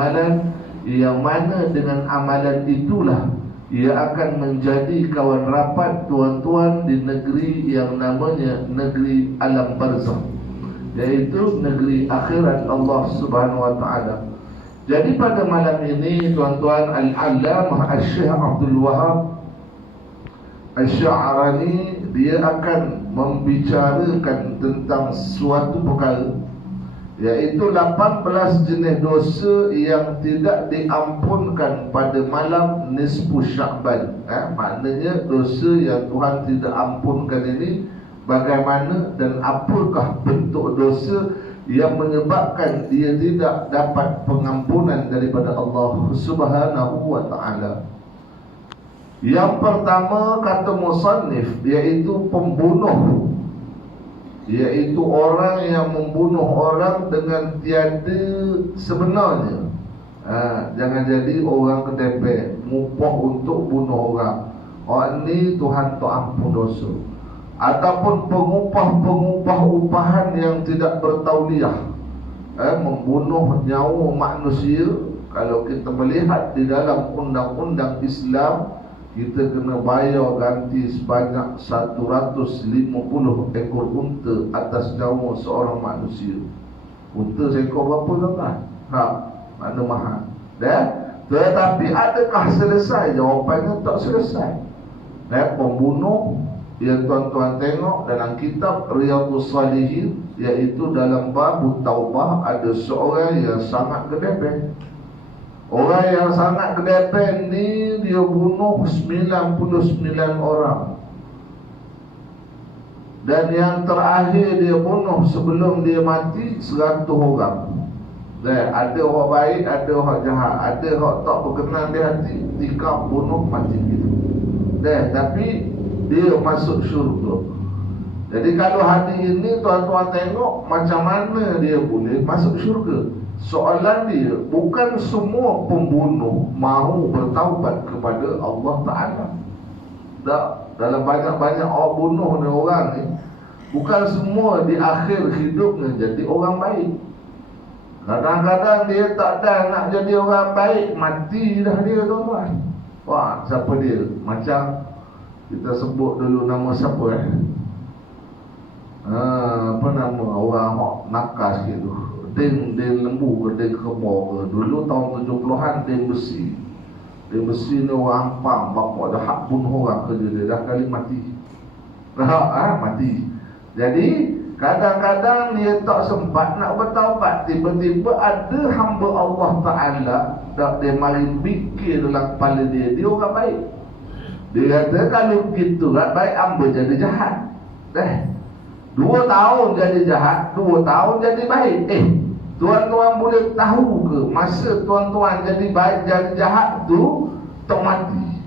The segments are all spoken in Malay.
amalan yang mana dengan amalan itulah ia akan menjadi kawan rapat tuan-tuan di negeri yang namanya negeri alam barzakh, yaitu negeri akhirat Allah Subhanahu wa taala. Jadi pada malam ini tuan-tuan, Al-Allamah Asy-Syaikh Abdul Wahab Asy-Sya'rani dia akan membicarakan tentang suatu perkara, iaitu 18 jenis dosa yang tidak diampunkan pada malam nisfu Sya'ban. Maknanya dosa yang Tuhan tidak ampunkan ini bagaimana dan apakah bentuk dosa yang menyebabkan dia tidak dapat pengampunan daripada Allah Subhanahu wa taala. Yang pertama kata musannif, iaitu pembunuh, iaitu orang yang membunuh orang dengan tiada sebenarnya. Jangan jadi orang kedepek mupah untuk bunuh orang. Orang ni Tuhan tak ampun dosa. Ataupun pengupah-pengupah upahan yang tidak bertauliah, membunuh nyawa manusia. Kalau kita melihat di dalam undang-undang Islam, kita kena bayar ganti sebanyak 150 ekor unta atas nyawa seorang manusia. Unta seekor berapa tuan-tuan? Mana mahal. Tetapi adakah selesai? Jawapannya tak selesai. Pembunuh yang tuan-tuan tengok dalam kitab Riyadhus Shalihin, iaitu dalam bab taubah, ada seorang yang sangat gedebek. Orang yang sangat gedebek ni dia bunuh 99 orang. Dan yang terakhir dia bunuh sebelum dia mati 100 orang. Ada orang baik, ada orang jahat, ada orang tak berkenan di hati, tikam bunuh mati gitu. Tapi dia masuk syurga. Jadi kalau hari ini tuan-tuan tengok macam mana dia boleh masuk syurga. Soalan dia, bukan semua pembunuh mahu bertaubat kepada Allah Ta'ala. Dalam banyak-banyak orang bunuh ni orang ni, bukan semua di akhir hidupnya jadi orang baik. Kadang-kadang dia tak ada nak jadi orang baik, mati dah dia tuan-tuan. Wah, siapa dia? Macam kita sebut dulu nama siapa apa nama orang hok nakal sikit tu, Den lembu ke Den kebor ke. Dulu tahun 70-an Den besi. Den besi ni orang Ampang, bapak dah hak bunuh orang kerja dia, dah kali mati. Mati. Jadi kadang-kadang dia tak sempat nak bertaubat. Tiba-tiba ada hamba Allah Ta'ala, dia mari fikir dalam kepala dia orang baik. Dia kata kalau begitu baik hamba jadi jahat. 2 tahun jadi jahat, 2 tahun jadi baik. Tuan-tuan boleh tahu ke masa tuan-tuan jadi baik jadi jahat tu tak mati?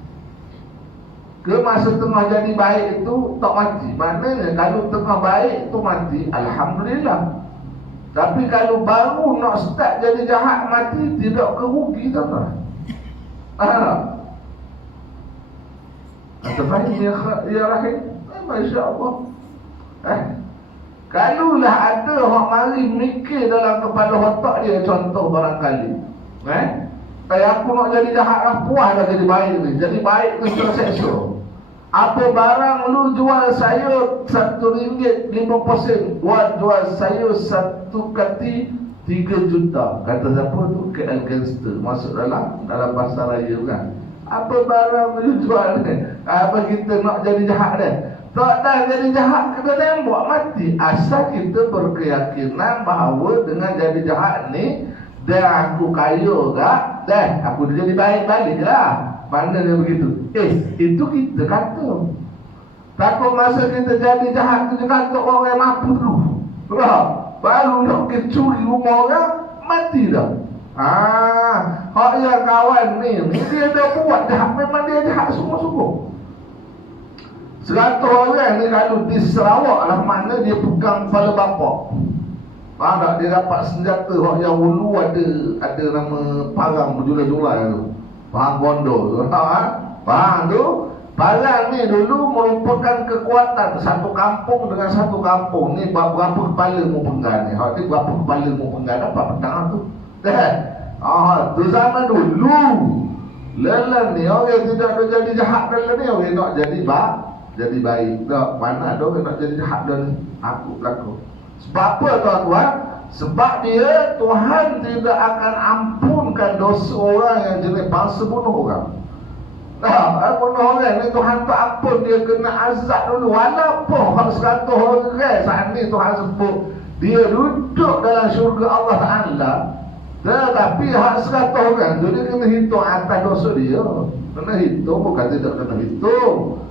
Ke masa tengah jadi baik itu tak mati? Maknanya kalau tengah baik tu mati, alhamdulillah. Tapi kalau baru nak start jadi jahat mati, tidak kerugi tuan-tuan. Terbaik ya rahim. Masya-Allah. Kalulah ada orang mari mikir dalam kepala otak dia, contoh barangkali aku nak jadi jahat lah, puas dah jadi baik ni. Jadi baik ni terseksa. Apa barang lu jual saya RM1.50, jual saya 1 kati 3 juta. Kata siapa tu? KL Gangster. Masuk dalam bahasa raya kan. Apa barang lu jual ni? Apa kita nak jadi jahat ni? Tak dah jadi jahat, kena tembak mati. Asal kita berkeyakinan bahawa dengan jadi jahat ni, dah aku kaya tak, aku dah jadi baik balik lah. Mana dia begitu? Itu kita kata. Takut masa kita jadi jahat, kita kata orang yang mampu dulu. Baru nak kita curi rumah orang, mati dah. Hak yang kawan ni dia dah buat jahat, memang dia jahat sungguh-sungguh. 100 orang ni kalau di Sarawak lah, mana dia pegang kepala bapak. Faham tak? Dia dapat senjata yang dulu ada nama parang berjulai-julai tu. Parang bondo tu. Faham tu? Parang ni dulu merupakan kekuatan satu kampung dengan satu kampung. Ni berapa kepala mu penggan ni? Ni berapa kepala mu penggan? Dapat pedang tu. Tu zaman dulu. Lelah ni orang tidak ada jadi jahat lelah ni, orang nak jadi baik. Tak, mana ada orang nak jadi jahat dah ni. Aku berlaku. Sebab apa tuan-tuan? Sebab dia Tuhan tidak akan ampunkan dosa orang yang jenis bangsa bunuh orang. Bunuh orang ni Tuhan tak ampun, dia kena azab dulu. Walaupun 100 orang saat ni Tuhan sebut dia duduk dalam syurga Allah Ta'ala, tetapi 100 orang tu dia kena hitung atas dosa dia. Kena hitung, bukan tidak kena hitung.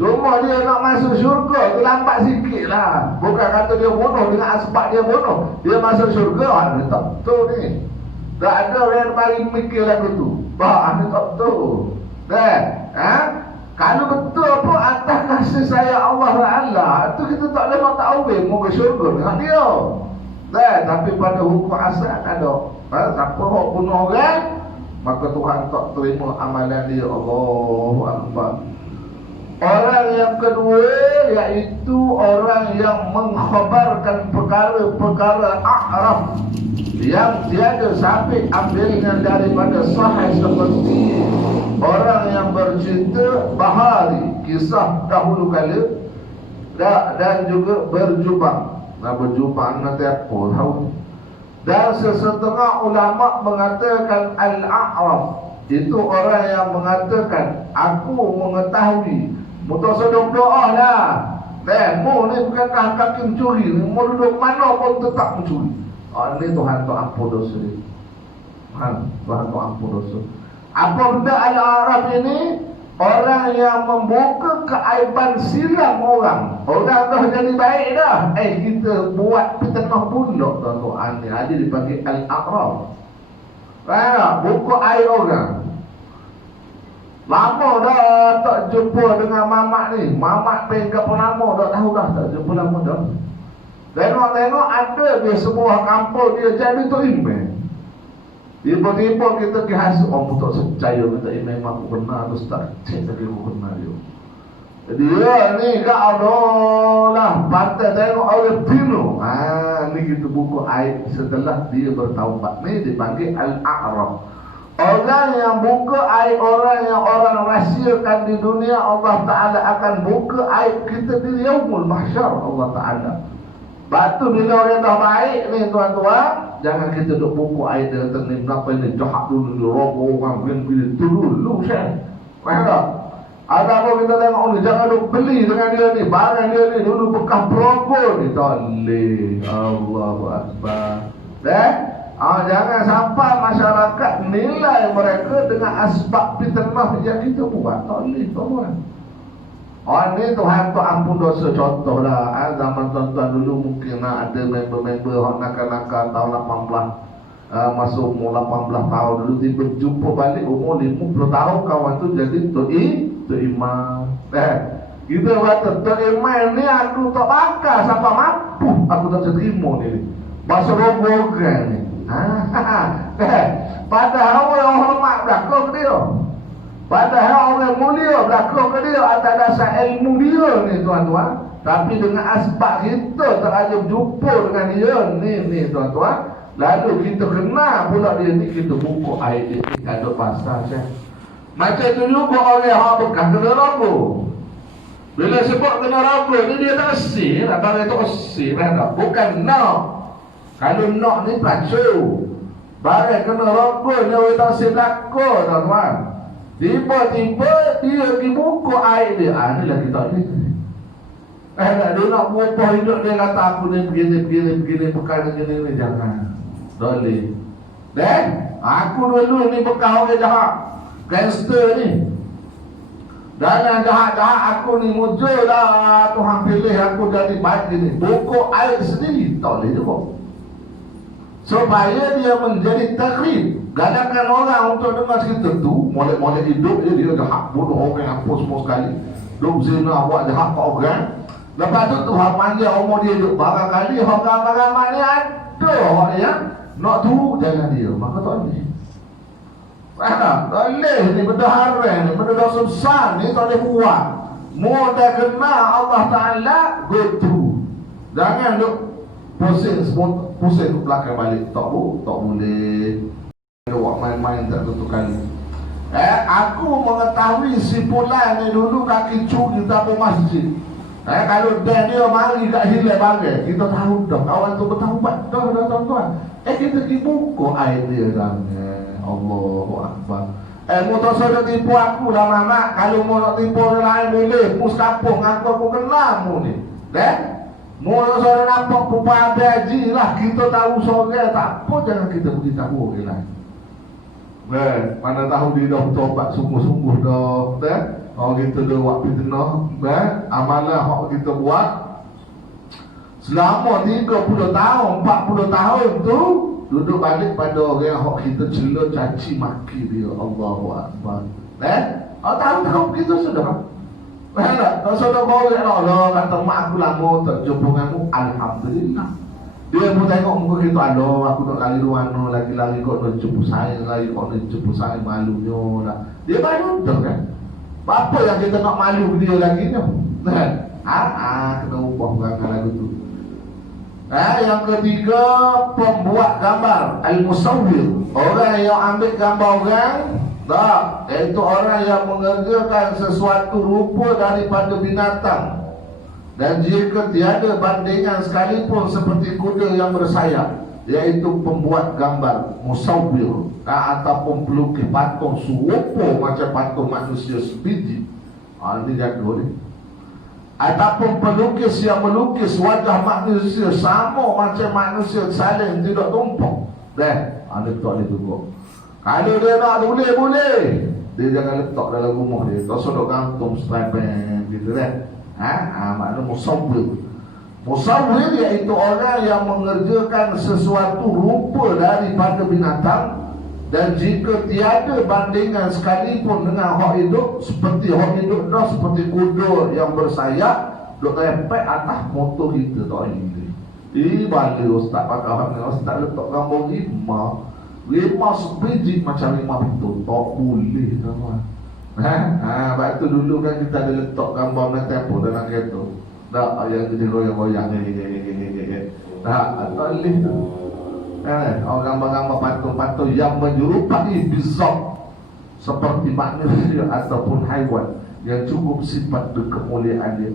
Cuma dia nak masuk syurga tu lambat sikit lah. Bukan kata dia bunuh dengan sebab dia bunuh, dia masuk syurga. Dia tak betul ni. Tak ada orang yang paling mikir lagu tu. Dia tak betul. Kalau betul pun atas kasih sayang Allah Ta'ala, tu kita tak boleh tak ubah mau ke syurga dengan dia. Tapi pada hukum asal ada. Siapa yang bunuh orang, maka Tuhan tak terima amalan dia. Allahu Akbar. Orang yang kedua iaitu orang yang mengkhabarkan perkara-perkara a'raf yang tiada sabit ambilnya daripada sahih, seperti orang yang bercerita bahari, kisah dahulu kala, dan juga berjubang. Berjubang nanti apa tahu. Dan sesetengah ulama mengatakan al-a'raf itu orang yang mengatakan aku mengetahui. Mutasah doa lah. Mu ni bukankah kaki mencuri, mu duduk mana pun tetap mencuri. Ini Tuhan tak ampun dosa dia. Tuhan tak ampun dosa. Apa benda al-a'raf ini? Orang yang membuka keaiban silam orang. Orang dah jadi baik dah, kita buat tengah pulak tuan-tuan. Ini ada dipanggil al-a'raf. Buka aib orang. Lama dah tak jumpa dengan mamak ni. Mamak pergi ke lama dah tahu dah, tak jumpa lama dah. Tengok-tengok ada dia sebuah kampung dia jadi tu imam. Tiba-tiba kita dihasut, tak percaya kita imam aku benar tu Ustaz. Cek tadi aku benar dia. Jadi dia ni kat Allah lah, pantai tengok orang pilu. Ni kita buku aib setelah dia bertaubat. Ni dipanggil al-a'raf. Orang yang buka aib orang yang orang rahsiakan di dunia, Allah Ta'ala akan buka aib kita di yaumul mahsyar Allah Ta'ala. Batu bila orang dah baik ni tuan-tuan, jangan kita duk buku aib dia kata ni kenapa ni jahat dulu, dia rogok orang bila tu dulu Syekh. Faham tak? Ada apa kita tengok ni, jangan duk beli dengan dia ni, barang dia ni dulu bekas perokok ni. Tak boleh. Allahu Akbar. Jangan sampai masyarakat nilai mereka dengan asbab fitnah yang kita buat. Tak boleh tuan-tuan. Ni Tuhan tu ampun dosa. Contoh lah, zaman tuan-tuan dulu mungkin ada member-member yang nakal-nakal tahun 18, masuk umur 18 tahun dulu, tiba jumpa balik umur 50 tahun, kawan tu jadi tu imam. Kita kata tu imam ni aku tak bakal siapa mampu, aku tak terima ni. Bahasa robokan ni. Padahal orang hormat belakang ke dia, padahal orang mulia belakang ke dia atas dasar ilmu dia ni tuan-tuan. Tapi dengan asbab kita tak ada jumpa dengan dia ni tuan-tuan, lalu kita kenal pula dia ni, kita buka air dia ni ada pasal Syekh. Macam tu juga orang yang bekas kena rabu. Bila sebut kena rabu ni dia tak asing lah, barang tu asing lah, bukan nak. Kalau nak ni pacu, barang kena rabu ni orang tak silaka tuan-tuan. Tiba-tiba dia pergi buka air dia. Ni lah kita ni. Dia nak berubah hidup dia, kata aku ni begini perkara gini. Jangan. Boleh. Aku dulu ni bekas orang jahat, gangster ni. Dalam jahat-jahat aku ni mujur dah, Tuhan pilih aku jadi baik gini. Buka air sendiri. Tak boleh juga. Supaya dia menjadi takrib. Gadangkan orang untuk dengar cerita tu, molek-molek hidup dia jahat, bunuh orang apa semua sekali, duk zina, buat jahat kat orang. Lepas tu Tuhan panjang umur dia hidup, barangkali orang ramai ni ada orang yang nak turut jalan dia, maka tak boleh. Tak boleh ni, benda haram ni, benda dosa besar ni tak boleh buat. Mudah kena Allah Ta'ala, go through. Jangan duk pusing semua, pusing ke belakang balik. Tak boleh. Awak main-main tak tentu kali. Aku mengetahui si Fulan ni dulu kaki curi tabung masjid. Kalau dia mari kat hilang bagai, kita tahu dah kawan tu bertaubat dah tuan-tuan. Kita pergi buka air dia sangat. Allahu Akbar. Mu tak sudah tipu aku dah mama. Kalau mu nak tipu orang lain boleh. Mu sekapung aku kenal mu ni. Mu tak sudah nampak pupa haji lah. Kita tahu sore tak apa, jangan kita pergi tahu orang lain. Mana tahu dia dah bertobat sungguh-sungguh dah. Kalau kita dah buat fitnah, amalan yang kita buat selama 30 tahun, 40 tahun tu duduk balik pada orang yang kita cela, caci maki dia. Allahu Akbar. Tahu kita sudah. Tak sudah kau Allah kata mak aku lama tak jumpa denganmu. Alhamdulillah. Dia pun tengok muka kita, aduh aku nak lari ruana, lagi-lari kau nak jumpa saya, lagi kau nak jumpa saya, malunya lah. Dia baru tu kan. Apa yang kita nak malu dia lagi ni? Kena ubah perangai lagu tu. Yang ketiga, pembuat gambar, al-musawwir. Orang yang ambil gambar orang, iaitu orang yang mengerjakan sesuatu rupa daripada binatang. Dan jika tiada bandingan sekalipun seperti kuda yang bersayap, iaitu pembuat gambar, musawwir, ataupun pelukis patung serupa macam patung manusia sebiji. Ini jaga ni. Ataupun pelukis yang melukis wajah manusia sama macam manusia saling tidak tumpang. Ini tak boleh juga. Kalau dia nak boleh. Dia jangan letak dalam rumah dia. Tak sudah gantung stripen gitu maknanya musawwir. Musawwir iaitu orang yang mengerjakan sesuatu rupa daripada binatang, dan jika tiada bandingan sekalipun dengan hak hidup, seperti hak hidup dah seperti kuda yang bersayap duk rempet atas motor kita tak ini. Balik ustaz pakai hak ni, ustaz letak gambar lima sebiji macam lima betul. Tak boleh tuan. Sebab tu dulu kan kita ada letak gambar nak tempo dalam kereta. Yang dia goyang-goyang tak boleh tu. Gambar-gambar patung-patung yang menyerupai bizarre seperti manusia ataupun haiwan yang cukup sifat kemuliaan dia.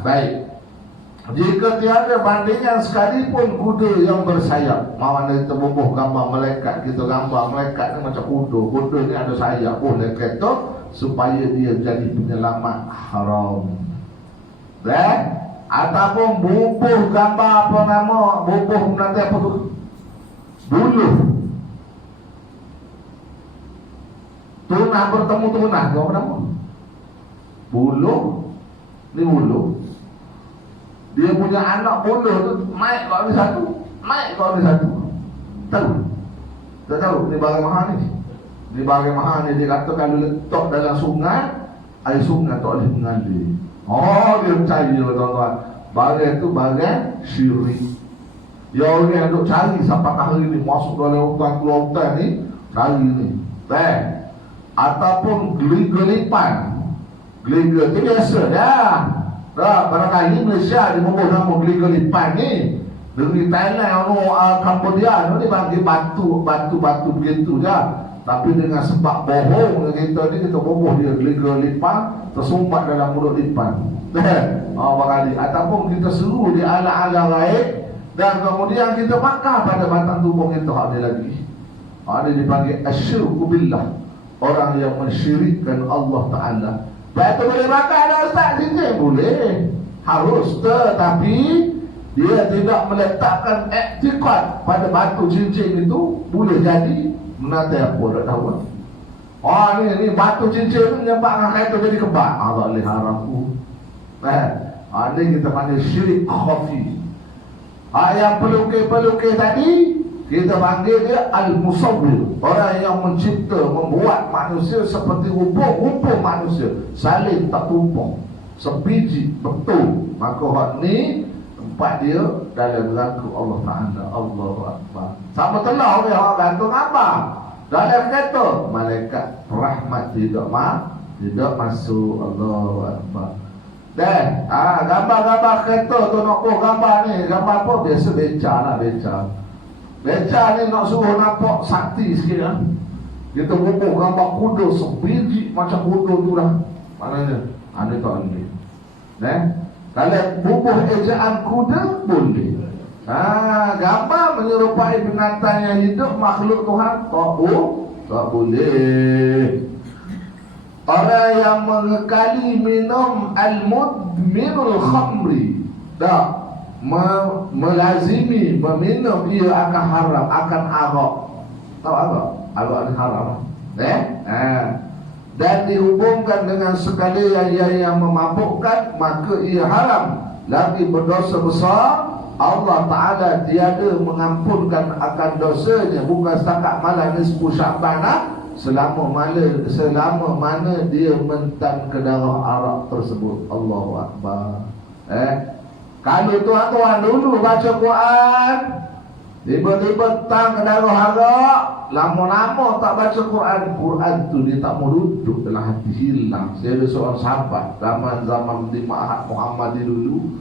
Baik. Jika tiada bandingan sekalipun kuda yang bersayap, mana kita bubuh gambar malaikat, kita gambar malaikat ni macam kuda ni ada sayap, boleh kata supaya dia jadi penyelamat haram. Ataupun bubuh gambar apa nama, bubuh nanti apa tu, buluh tunah bertemu tunah, apa nama, buluh ni buluh. Dia punya anak buluh tu naik kau ni satu. Tahu? Tak tahu ni barang mahal ni. Ni barang mahal ni dia kata kalau letak dalam sungai, air sungai tak boleh mengalir. Dia percaya tuan-tuan. Barang tu barang syirik. Dia orang yang duk cari sampai hari ni masuk dalam hutan keluar hutan ni, cari ni. Ataupun gelipan. Geliga tu biasa dah. Barangkali Malaysia dia membuat nama gelipan ni. Negeri Thailand, Cambodia ni bagi batu begitu je. Tapi dengan sebab bohong kita ni, kita bohong dia gelipan tersumbat dalam mulut lipan. Barangkali ataupun kita seru di ala-ala gaib dan kemudian kita bakar pada batang tubuh kita. Ada lagi. Ada dipanggil asyirku billah. Orang yang mensyirikkan Allah Ta'ala. Baik boleh bakar dah ustaz, cincin boleh. Harus, tetapi dia tidak meletakkan iktikad pada batu cincin itu. Boleh jadi menanti apa, tak tahu. Ni batu cincin ni nyebab dengan kereta jadi kebak. Tak boleh haramku. Ni kita panggil syirik khafi. Yang pelukis-pelukis tadi kita panggil dia al-musawwir. Orang yang mencipta, membuat manusia seperti rupa manusia, saling tak tumpang, sebiji betul. Maka hak ni tempat dia dalam rangka Allah Ta'ala. Allahu Akbar. Sama telah orang yang gantung apa dalam kereta, malaikat rahmat tidak masuk. Allahu Akbar. Gambar-gambar kereta tu nak gambar ni. Gambar apa? Biasa beca lah, beca. Beca ni nak suruh nampak sakti sikit lah. Kita bubuh gambar kuda sebiji macam kuda tu lah. Maknanya ada tak ni. Kalau bubuh ejaan kuda boleh. Gambar menyerupai binatang yang hidup, makhluk Tuhan tak boleh. Orang yang mengekali minum al-mudminul khamri, melazimi meminum, ia akan haram, akan arak. Tahu arak? Arak ni haram. Dan dihubungkan dengan segala yang memabukkan, maka ia haram, lagi berdosa besar. Allah Ta'ala tiada mengampunkan akan dosanya, bukan setakat malam nisfu Sya'ban, selama mana dia mentan ke darah arak tersebut. Allahu Akbar. Kalau tuan-tuan dulu baca Quran, tiba-tiba tang ke darah arak, lama-lama tak baca Quran tu dia tak mau duduk dalam hati, hilang. Saya ada seorang sahabat zaman di Ma'had Muhammadi dulu.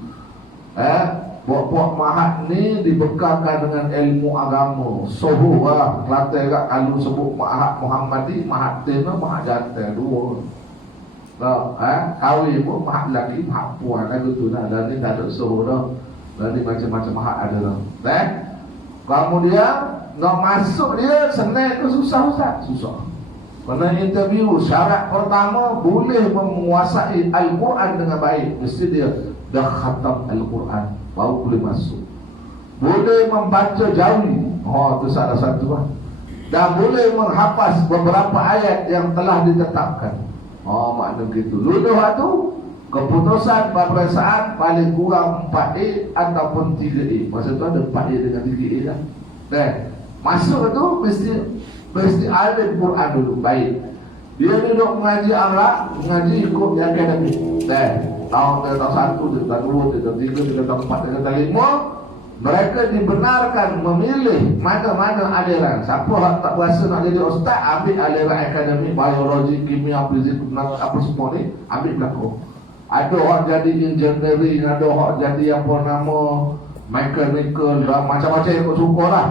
Puak-puak Ma'had ni dibekalkan dengan ilmu agama. Sohu lah Kelantan kat, kalau sebut Ma'had Muhammadi, Ma'had Tina, Ma'had Jantan dua. Kahwin pun Ma'had lelaki, Ma'had puan lah gitu lah. Dan ni tak ada sohu dah. Dan ni macam-macam Ma'had ada lah. Kemudian nak masuk dia senang tu susah. Kena interview. Syarat pertama, boleh menguasai Al-Quran dengan baik. Mesti dia dah khatam Al-Quran, baru boleh masuk. Boleh membaca jawi, itu salah satu lah. Dan boleh menghafaz beberapa ayat yang telah ditetapkan. Makna begitu. Luluh tu keputusan peperiksaan paling kurang 4A ataupun 3A. Maksud tu ada 4A dengan 3A lah. Masuk tu mesti ada Quran dulu, baik. Dia duduk mengaji Arab, mengaji ikut akademik. Tahun 1, tahun 2, tahun 3, tahun 4, tahun 5, mereka dibenarkan memilih mana-mana aliran. Siapa yang tak berasa nak jadi ustaz, ambil aliran akademik, biologi, kimia, fizik, apa semua ni, ambil belakang. Ada orang jadi engineering, ada orang jadi apa nama mechanical, macam-macam yang suka lah.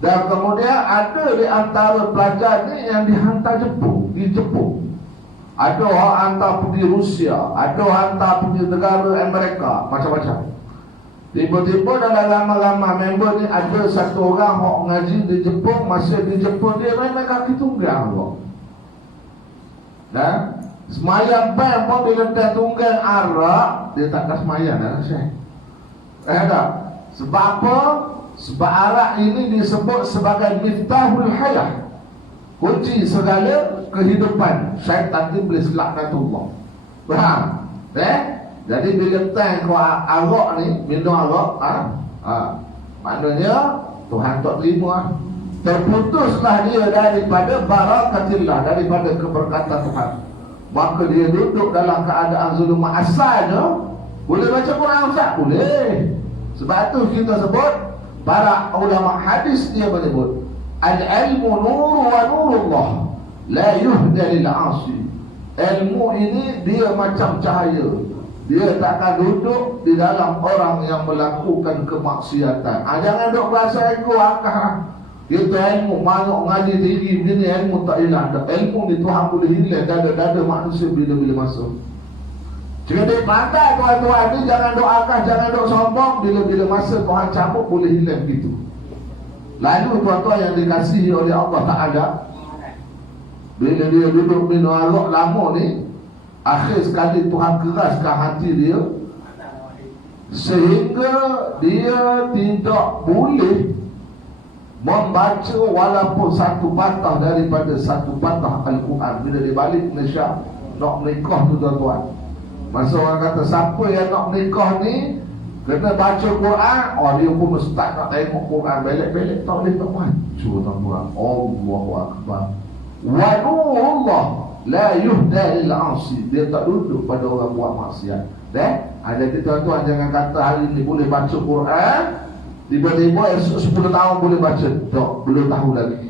Dan kemudian ada di antara pelajar ni yang dihantar di Jepun. Ada orang hantar pergi Rusia, ada orang hantar pergi negara Amerika, macam-macam. Tiba-tiba dalam ramai-ramai member ni ada satu orang yang ngaji di Jepun. Masa di Jepun dia memang kaki tunggang kok. Semayang bang pun bila dia tunggang arak, dia tak ada semayang dah Syekh. Tak? Sebab apa? Sebab arak ini disebut sebagai miftahul hayah, kunci segala kehidupan. Syaitan iblis laknatullah. Faham? Jadi bila tang kau arak ni, minum arak, maknanya Tuhan tak terima. Terputuslah dia daripada barakatillah, daripada keberkatan Tuhan. Maka dia duduk dalam keadaan zulumat asalnya. Boleh baca Quran Ustaz? Boleh. Sebab tu kita sebut, para ulama hadis dia menyebut al-ilmu nur wa nurullah la yuhda lil 'asi. Ilmu ini dia macam cahaya. Dia takkan duduk di dalam orang yang melakukan kemaksiatan. Jangan duk berasa ego akah. Kita ilmu manuk ngaji tinggi begini, ilmu tak hilang. Ilmu ni Tuhan boleh hilang dada-dada manusia bila-bila masuk. Jika dia pandai tuan-tuan ni, jangan doakan, jangan dok sombong. Bila-bila masa Tuhan cabut boleh hilang gitu. Lalu tuan-tuan yang dikasihi oleh Allah Ta'ala, bila dia duduk minum arak lama ni, akhir sekali Tuhan keraskan hati dia, sehingga dia tidak boleh membaca walaupun satu patah daripada satu patah Al-Quran. Bila dia balik Malaysia nak menikah tu tuan-tuan, masa orang kata siapa yang nak menikah ni kena baca Quran, dia pun ustaz nak tengok Quran, belek-belek tak boleh tak baca tuan-tuan. Allahu Akbar. Wa nurullah la yuhda lil 'asi. Dia tak duduk pada orang buat maksiat. Jadi tuan-tuan jangan kata hari ni boleh baca Quran, tiba-tiba esok 10 tahun boleh baca. Tak, belum tahu lagi.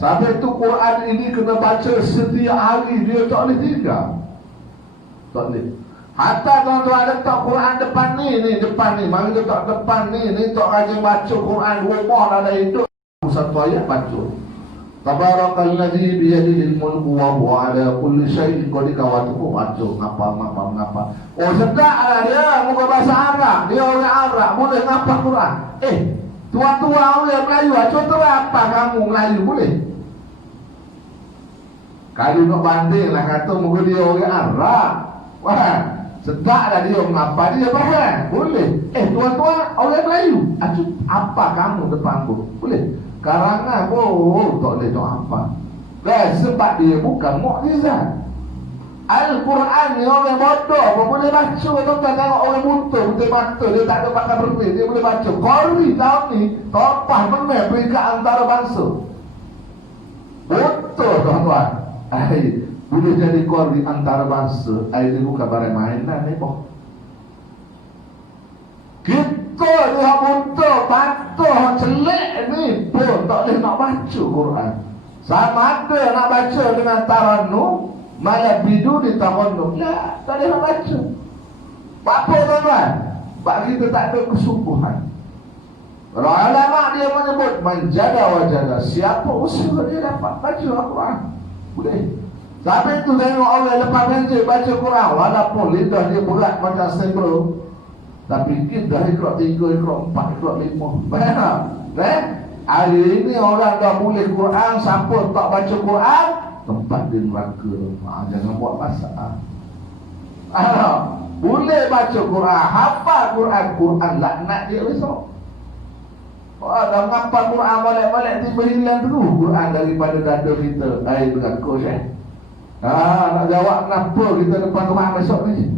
Sampai tu Quran ini kena baca setiap hari, dia tak boleh tinggal. Tak boleh. Hatta tuan-tuan letak Quran depan ni, mari letak depan ni tok rajin baca Quran rumah ada hidup satu ayat baca. Tabarakalladzi biyadihil mulku wa huwa ala kulli syai'in qadir. Kawan tu baca ngapa. Oh sedaklah dia muka bahasa Arab, dia orang Arab boleh ngapa Quran. Tua-tua orang Melayu, contoh apa kamu Melayu boleh? Kalau nak bandinglah kata muka dia orang Arab. Wah, sedaklah dia mengapa dia faham. Boleh. Tuan-tuan orang Melayu, apa kamu depan aku? Boleh. Karangan pun tak boleh tak apa. Sebab dia bukan mukjizat. Al-Quran ni orang bodoh pun boleh baca. Tuan-tuan tengok orang buta putih mata, dia tak ada pakai berbeza, dia boleh baca. Qori tahun ni topah menang peringkat antara bangsa. Betul tuan-tuan. Boleh jadi qori antara bangsa. Ini bukan barang mainan ni boh. Kita ni hak buta, patuh, hak celik ni pun tak boleh nak baca Quran. Sama ada nak baca dengan taranum, malah bidu di taranum. Tak boleh nak baca. Apa tuan-tuan? Sebab kita tak ada kesungguhan. Orang ulama dia menyebut manjada wajada. Siapa usaha dia dapat baca Al-Quran? Boleh. Sampai tu tengok orang lepas meja baca Quran, walaupun lidah dia berat macam sembro, tapi kita ikut 3, ikut 4, ikut 5. Faham tak? Hari ini orang dah boleh Quran, siapa tak baca Quran, tempat di neraka. Jangan buat masalah. Boleh baca Quran, hafal Quran laknat dia besok. Dah ngapal Quran balik-balik tiba hilang terus Quran daripada dada kita. Berlaku Syekh. Nak jawab kenapa kita depan rumah besok ni.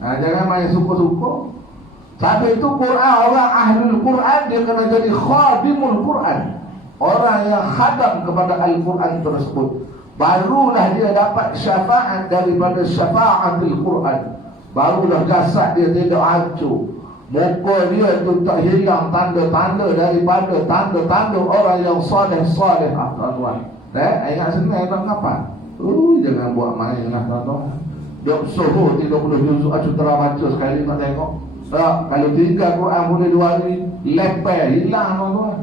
Jangan main suka-suka. Sampai itu Quran, orang ahlul Quran dia kena jadi khadimul Quran. Orang yang khadam kepada Al-Quran tersebut, barulah dia dapat syafaat daripada syafaatul Quran. Barulah jasad dia tidak hancur, muka dia itu tak hilang tanda-tanda daripada tanda-tanda orang yang soleh-soleh. Tuan-tuan, ingat senang nak ngapa? Jangan buat main lah tuan-tuan. Dok suruh 30 juzuk terang baca sekali nak tengok. Tak, kalau 3 Quran boleh 2 hari, lepas hilang tuan-tuan.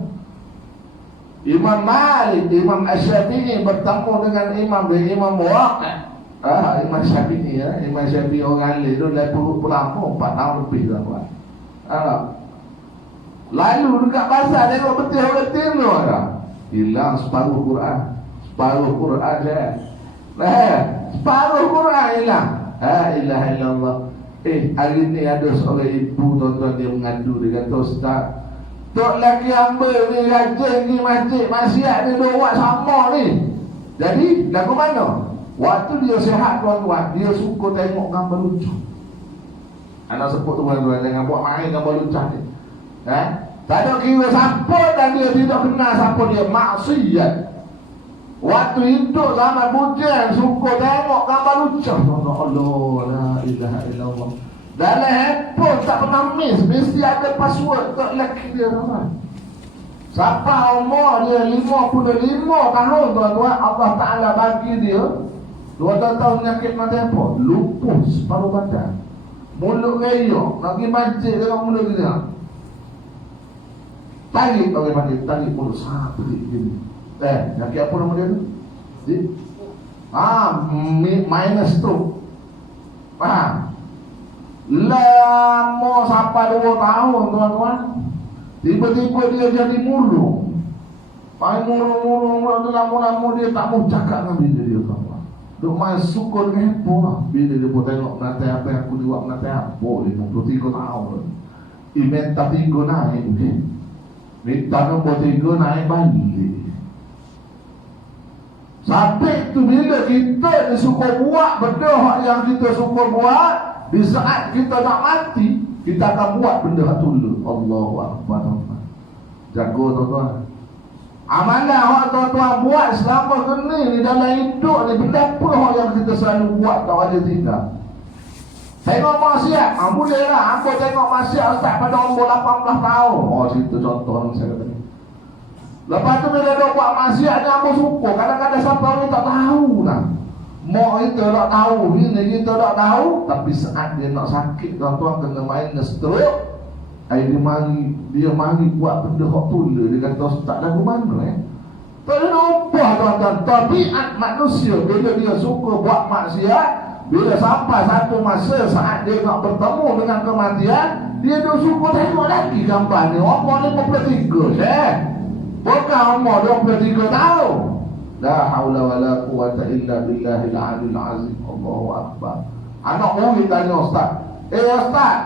Imam Malik, Imam Asy-Syafi'i bertemu dengan Imam Muwaqqi'. Imam Syafi'i Imam Syafi'i orang alim tu dah puluh 4 tahun lebih tuan-tuan. Lalu dekat pasar tengok betul-betul tu hilang separuh Quran. Separuh Quran saya. Separuh Quran hilang. La ilaha illallah. Hari ni ada seorang ibu tuan-tuan, dia mengadu, dia kata, Ustaz, tok lelaki hamba ni rajin pergi masjid, maksiat ni duk buat sama ni. Jadi lagu mana? Waktu dia sihat tuan-tuan, dia suka tengok gambar lucu. Anak sebut tuan-tuan, jangan buat main gambar lucu ni. Tak ada kira siapa dan dia tidak kenal siapa dia, maksiat. Waktu hidup zaman bujang suka tengok gambar lucu. Allah, la ilaha illallah. Dalam handphone tak pernah miss, mesti ada password untuk lelaki dia tuan-tuan. Siapa umur dia 55 tahun tuan-tuan, Allah Ta'ala bagi dia 2 tahun penyakit mata apa? Lumpuh separuh badan, mulut reyok, nak pergi masjid tengok mulut dia. Tarik orang panggil, tarik mulut sampai gini. Penyakit apa nama dia tu? Minus stroke. Faham? Lama sampai 2 tahun tuan-tuan, tiba-tiba dia jadi murung. Main murung-murung, lama-lama dia tak mau cakap dengan bini dia tuan-tuan. Dia main suka dengan handphone lah. Bila dia pun tengok nanti apa yang aku buat, nanti apa 53 tahun. Minta 3 naik okay? Minta nombor 3 naik balik. Sampai tu bila kita suka buat benda yang kita suka buat, di saat kita nak mati, kita akan buat benda dulu. Allahu Akbar. Jaga tuan-tuan. Amalan hak tuan-tuan buat selama ni dalam hidup ni, benda apa yang kita selalu buat tak ada tidak. Tengok maksiat, boleh lah. Aku tengok maksiat Ustaz pada umur 18 tahun. Cerita contoh saya kata ni. Lepas tu bila dia buat maksiat ni, aku suka. Kadang-kadang sampai orang tak tahu lah. Mak kita tak tahu, bini kita tak tahu. Tapi saat dia nak sakit, tuan-tuan kena main stroke, dia mari buat benda hak tula. Dia kata ustaz lagu mana tak ada nampak tuan-tuan. Tabiat manusia bila dia suka buat maksiat, bila sampai satu masa saat dia nak bertemu dengan kematian, dia suka tengok lagi gambar ni. Umur 53 bukan umur 23 tahun. La haula wala quwata illa billahil aliyil azim. Allahu akbar. Anak murid tanya ustaz, ustaz,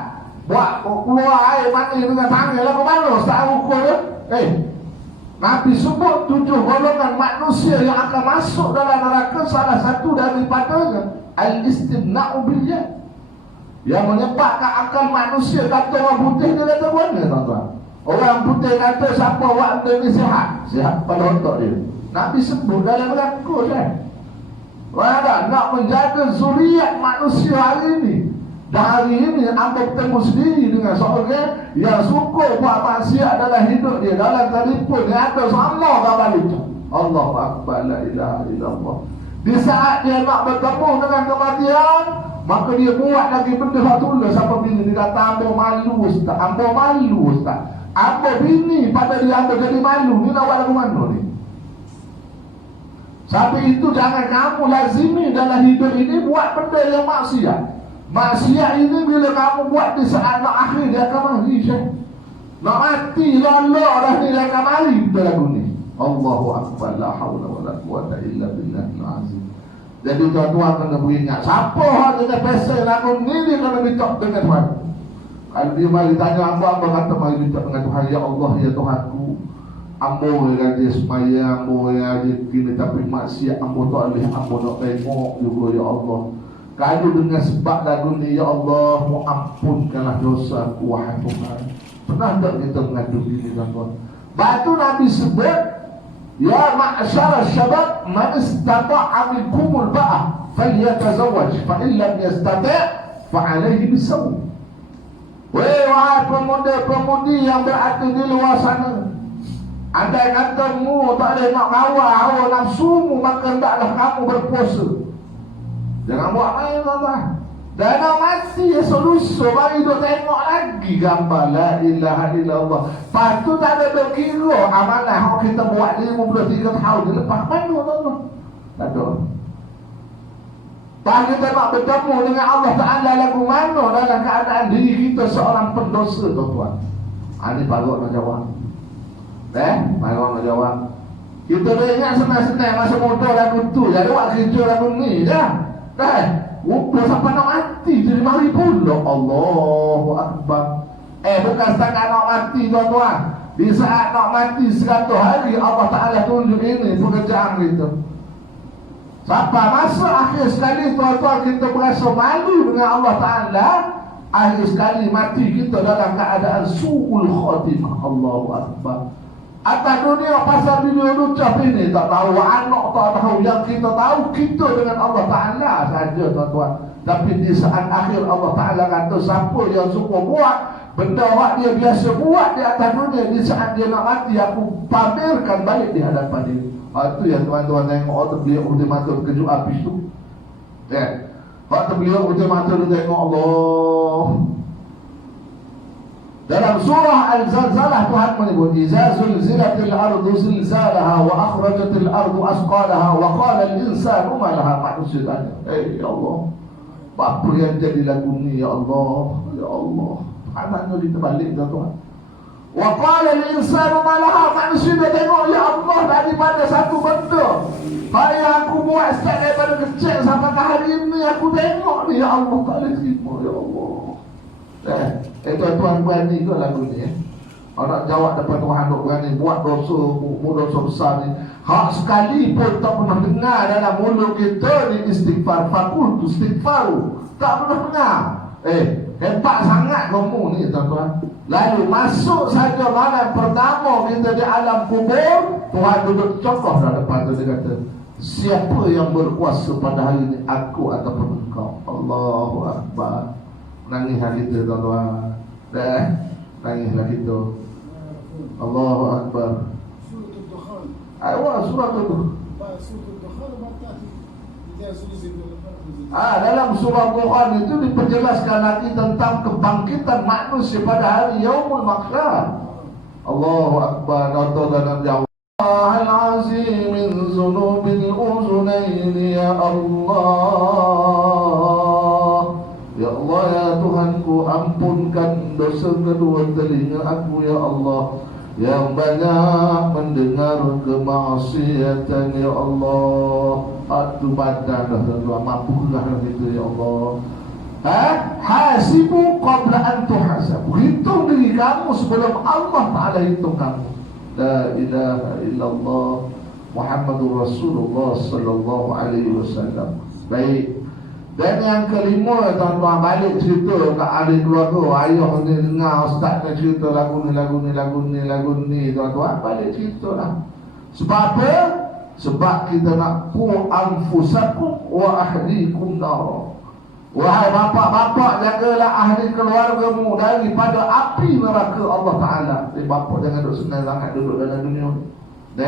buat keluar air mani dengan tangan lah ke mana ustaz ukur dia? Nabi sebut 7 golongan manusia yang akan masuk dalam neraka. Salah satu daripadanya al-istimna'u billah, yang menyebabkan akal manusia. Kata orang putih, dia kata mana tuan-tuan? Orang putih kata siapa buat benda ni sihat pada otak dia. Nabi sebut dalam neraka kan. Orang nak menjaga zuriat manusia hari ini. Dan hari ini anda bertemu sendiri dengan seorang yang suka buat maksiat dalam hidup dia. Dalam telefon dia ada sama gambar itu. Allahu akbar, la ilaha illallah. Di saat dia nak bertemu dengan kematian, maka dia buat lagi benda hak tulis. Sampai bini dia kata ambo malu ustaz, ambo malu ustaz. Ambo bini pada dia ambo jadi malu. Ni nak buat lagu mana ni? Sampai itu jangan kamu lazimi dalam hidup ini buat benda yang maksiat. Maksiat ini bila kamu buat di saat nak akhir, dia akan mari syekh. Nak mati lolok dah ni, dia akan mari. Kita lagu ni Allahu akbar, la haula wala quwata illa billahil azim. Jadi tuan-tuan kena beringat, siapa yang kena pesel lagu ni, dia kena minta dengan Tuhan. Kalau dia mari tanya hamba kata mari minta dengan Tuhan. Ya Allah, ya Tuhanku, ambo yang dia semaya, ambo yang dia kini tapi maksiat, ambo tak boleh, ambo nak tengok juga ya Allah. Kalau dengan sebab lagu ni, ya Allah, mu ampunkanlah dosa aku, wahai Tuhan. Pernah tak kita mengadu diri tuan-tuan? Batu Nabi sebut, ya ma'asyara syabab, man istata'a minkumul ba'ah falyatazawwaj, fa illam yastati' fa alaihi bisawm. Wahai pemuda-pemudi yang berada di luar sana, andai kata mu tak boleh nak kawal hawa nafsumu, maka hendaklah kamu berpuasa. Jangan buat main tuan-tuan. Dan nak mati lusa bagi duk tengok lagi gambar la ilaha illallah. Lepas tu tak ada berkira amalan yang kita buat 53 tahun dia lepas mana tuan-tuan? Tak ada. Lepas kita nak bertemu dengan Allah Ta'ala lagu mana dalam keadaan diri kita seorang pendosa tuan-tuan. Ini baru nak jawab. Baru nak jawab. Kita dah ingat senang-senang masa muda lagu tu. Jadi buat kerja lagu ni je. Rupa sampai nak mati jadi mari pula. Allahu akbar. Bukan setakat nak mati tuan-tuan. Di saat nak mati 100 hari Allah Ta'ala tunjuk ini pekerjaan kita. Sampai masa akhir sekali tuan-tuan kita berasa malu dengan Allah Ta'ala. Akhir sekali mati kita dalam keadaan su'ul khatimah. Allahu akbar. Atas dunia pasal video lucah ini tak tahu, anak tak tahu. Yang kita tahu kita dengan Allah Ta'ala saja tuan-tuan. Tapi di saat akhir Allah Ta'ala kata siapa yang suka buat benda yang dia biasa buat di atas dunia, di saat dia nak mati aku pamerkan balik di hadapan dia. Itu yang tuan-tuan tengok waktu beliau putih mata terkejut habis tu. Waktu beliau putih mata tu tengok Allah. Dalam surah Al-Zalzalah Tuhan menyebut Iza zulzilatil ardu zilzalaha wa akhrajatil ardu asqalaha wa qala al-insanu ma laha. Manusia tanya, ya Allah, apa yang jadi lagu ni ya Allah? Ya Allah, anaknya diterbalik tuan-tuan. Wa qala al-insanu ma laha. Manusia dia tengok, ya Allah, daripada satu benda yang aku buat sejak daripada kecil sampai ke hari ini aku tengok ni, ya Allah, tak boleh terima ya Allah. Tuan-tuan berani ke lagu ni nak jawab depan Tuhan, duk berani buat dosa besar ni. Hak sekali pun tak pernah dengar dalam mulut kita ni istighfar. Fakul tu istighfaru, tak pernah dengar. Hebat sangat kamu ni tuan-tuan. Lalu masuk saja malam pertama kita di alam kubur, Tuhan duduk contoh dah depan tu. Dia kata, siapa yang berkuasa pada hari ini, aku ataupun engkau? Allahu akbar. Nangislah kita tuan-tuan. Nangislah kita. Allahu akbar. Surah Al-Dukhan. Surah Al-Dukhan. Dalam surah Quran itu diperjelaskan lagi tentang kebangkitan manusia pada hari Yaumul Mahsyar. Allahu Akbar. Nabi Al-Azim min zunubil uzunaini ya Allah. Ya Allah, ya Tuhanku, ampunkan dosa kedua telinga aku ya Allah, yang banyak mendengar kemaksiatan ya Allah. Atu badan dah tuan, mampulah gitu ya Allah. Hasibu qabla an tuhasabu. Hitung diri kamu sebelum Allah Ta'ala hitung kamu. La ilaha illallah Muhammadur Rasulullah sallallahu alaihi wasallam. Baik. Dan yang kelima, tuan-tuan, balik cerita kat ahli keluarga. Ayah ni dengar ustaz ni cerita lagu ni, tuan-tuan, balik cerita lah. Sebab apa? Sebab kita nak ku anfusakum wa ahlikum nar. Wahai bapak-bapak, jagalah ahli keluargamu daripada api neraka Allah Ta'ala. Bapak jangan duduk senang sangat duduk dalam dunia ni.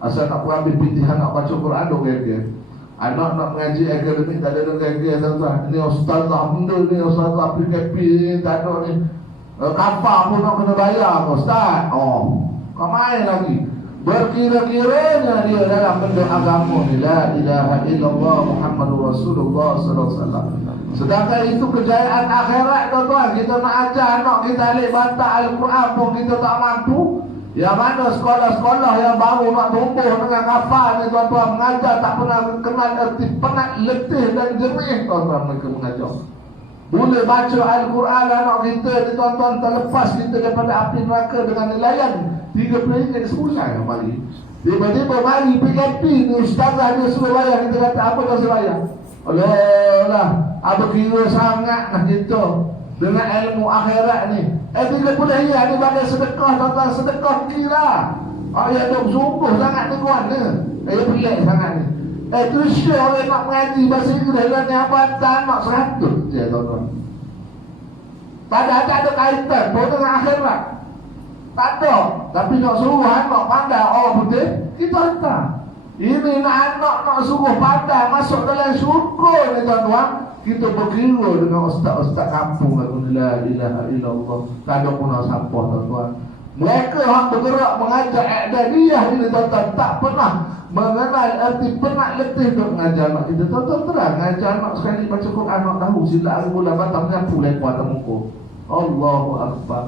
Asal nak ambil pilihan nak baca Quran, duk kira-kira. Anak nak mengaji akademik, tak ada kira-kira, tuan-tuan. Ni ustazah benda ni, ustazah PKP ni, tak ada ni. Kafar pun nak kena bayar ke ustaz? Kau main lagi. Berkira-kiranya dia dalam benda agama ni, la ilaha illallah Muhammadur Rasulullah sallallahu alaihi wasallam. Sedangkan itu kejayaan akhirat, tuan-tuan. Kita nak ajar anak kita alik baca Al-Quran pun kita tak mampu. Yang mana sekolah-sekolah yang baru nak tumbuh dengan hafal ni, tuan-tuan, mengajar tak pernah kenal erti penat, letih dan jernih, tuan-tuan, mereka mengajar. Boleh baca Al-Quran anak kita ni, tuan-tuan, terlepas kita daripada api neraka dengan nilaian RM30 sebulan mari. Tiba-tiba mari PKP ni, ustazah dia suruh bayar, kita kata apa kau suruh bayar? Alah, apa kira sangat nak kita dengan ilmu akhirat ni. RM30 ni bagai sedekah, tuan-tuan, sedekah kira. Ya dok sungguh sangat ni kawan ni. Pelik sangat ni. Tu syur orang nak mengaji bahasa Inggeris dan jabatan nak 100 je, tuan-tuan. Padahal tak ada kaitan pun dengan akhirat. Tak ada. Tapi nak suruh anak pandai orang putih, kita hantar. Ini nak anak nak suruh pandai masuk dalam syurga ni, tuan-tuan. Kita berkira dengan ustaz-ustaz kampung. La ilaha illallah. Tak ada pun nak siapa, tuan-tuan. Mereka yang bergerak mengajar i'dadiyah ini, tuan-tuan, tak pernah mengenal erti penat letih untuk mengajar anak kita. Tuan-tuan, terang mengajar anak sekali baca Quran, anak tahu sila al-bulan batang nyapu lepas atas muka. Allahu Akbar.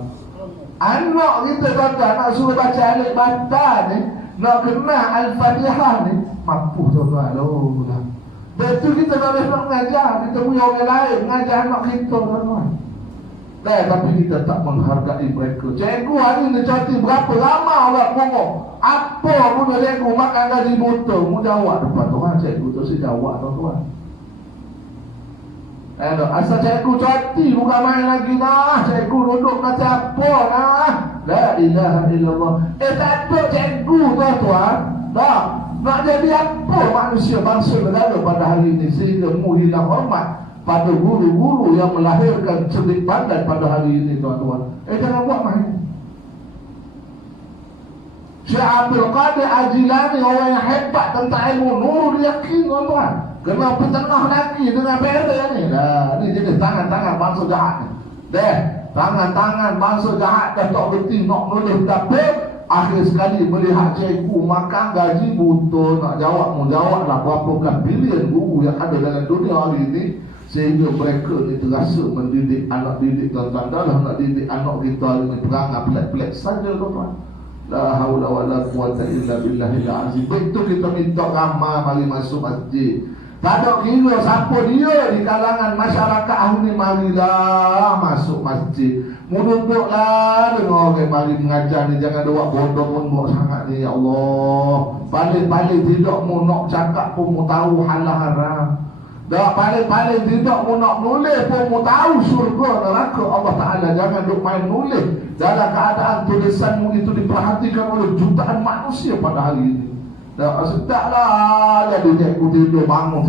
Anak kita, tuan-tuan, nak suruh baca alif bata ni, nak kenal Al-Fatihah ni, mampu, tuan-tuan. Betul, kita tak boleh nak mengajar. Kita punya orang lain mengajar anak kita, tuan-tuan. Tapi kita tak menghargai mereka. Cikgu hari ni cantik berapa lama Allah ngomong. Apa pun cikgu makan gaji buta. Mu jawab depan tuan, cikgu tu si jawab, tuan-tuan. Asal cikgu cantik bukan main lagi dah. Cikgu duduk kata apa nah. La ilaha illallah. Tak ada cikgu, tuan-tuan. Tak. Nak jadi apa manusia bangsa negara pada hari ini sehingga mu hilang hormat pada guru-guru yang melahirkan cerdik pandai pada hari ini, tuan-tuan. Jangan buat main. Syekh Abdul Qadir Al-Jilani, orang yang hebat tentang ilmu nur, dia yakin, tuan-tuan, kena petengah lagi dengan beda ni. Ni jenis tangan-tangan bangsa jahat ni. Tangan-tangan bangsa jahat dah tak berhenti nak menulis, tapi akhir sekali melihat cikgu makan gaji buta, nak jawab, mu jawab lah berapa belas bilion guru yang ada dalam dunia hari ini, sehingga mereka ni terasa mendidik anak didik, tuan-tuan. Dalam nak didik anak kita hari ni perangai pelik-pelik saja, tuan-tuan. La haula wala quwata illa billahil azim. Betul kita minta ramai mari masuk masjid. Tak ada kira siapa dia di kalangan masyarakat hari ni, marilah masuk masjid. Mu duduklah dengar orang mari mengajar ni, jangan buat bodoh pun buat sangat ni, ya Allah. Paling-paling tidak mu nak cakap pun mu tahu halal haram. Dah paling-paling tidak mu nak nulis pun mu tahu syurga neraka Allah Ta'ala. Jangan duk main nulis dalam keadaan tulisanmu itu diperhatikan oleh jutaan manusia pada hari ini. Dah sedaplah jadi cikgu tidur bangun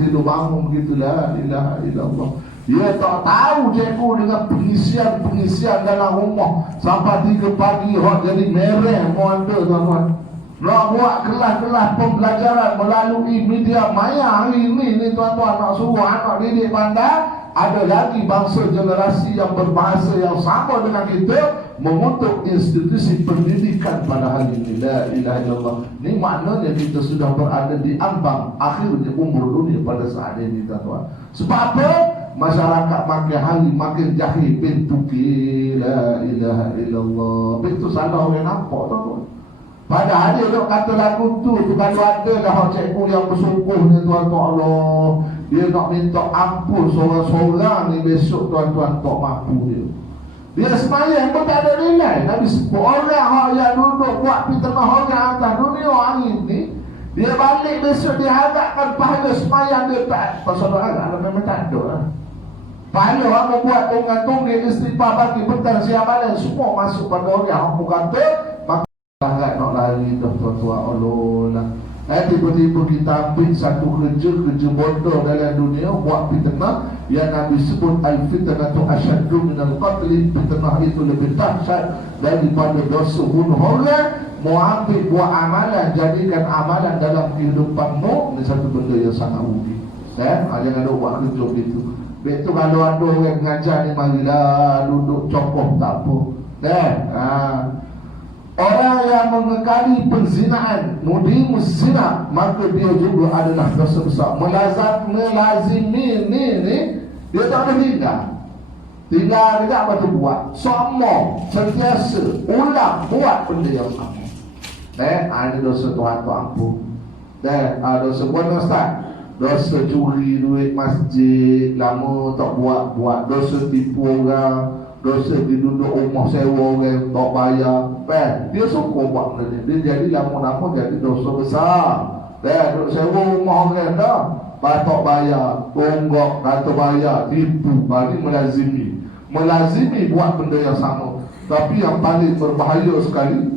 begitulah. La ilaha illallah. Dia tak tahu cikgu dengan pengisian dalam rumah sampai 3 pagi hot jadi merah mau ada, tuan-tuan. Nak buat kelas-kelas pembelajaran melalui media maya hari ini ni tuan-tuan, nak suruh anak didik pandai. Ada lagi bangsa generasi yang berbahasa yang sama dengan kita mengutuk institusi pendidikan pada hari ini. La ilaha illallah. Ini maknanya kita sudah berada di ambang akhirnya umur dunia pada saat ini tuan-tuan. Sebab apa? Masyarakat makin hari makin jahil pintu la ilaha illallah. Pintu salah orang nampak tuan-tuan. Padahal dia dok kata lagu tu kalau ada dah cikgu yang bersungguh ni tuan-tuan, Allah, dia nak minta ampun seorang-seorang ni besok tuan-tuan tak mampu dia. Dia sembahyang pun tak ada nilai. Nabi sebut orang yang duduk buat fitnah orang atas dunia hari ni, dia balik besok dia harapkan pahala sembahyang dia tak pasal orang memang tak ada lah. Pahala orang membuat tunggang-tunggang istighfar bagi petang siang malam semua masuk pada orang yang kata sangat nak lari tuan-tuan, Allah lah. Tiba-tiba kita ambil satu kerja bodoh dalam dunia, buat fitnah yang Nabi sebut al-fitnah tu asyaddu minal qatli. Fitnah itu lebih dahsyat daripada dosa bunuh orang. Mau ambil buat amalan, jadikan amalan dalam kehidupanmu, ini satu benda yang sangat rugi. Jangan ada buat kerja begitu. Betul kalau ada orang mengajar ni, marilah duduk cokoh tak apa. Orang yang mengekali penzinaan, mudimus zina, maka dia juga adalah dosa besar. Melazimi ni dia tak ada tinggal dekat apa tu buat. Semua sentiasa ulang buat benda yang sama. Ada dosa Tuhan tu ampun. Dosa buat ustaz. Dosa curi duit masjid, lama tak buat. Dosa tipu orang, dosa diduduk rumah sewa orang tak bayar. Dia suka buat benda ni. Dia jadi lama-lama jadi dosa besar. Duduk sewa rumah orang dah, tak bayar, tonggak kata bayar, tipu. Ini melazimi buat benda yang sama. Tapi yang paling berbahaya sekali,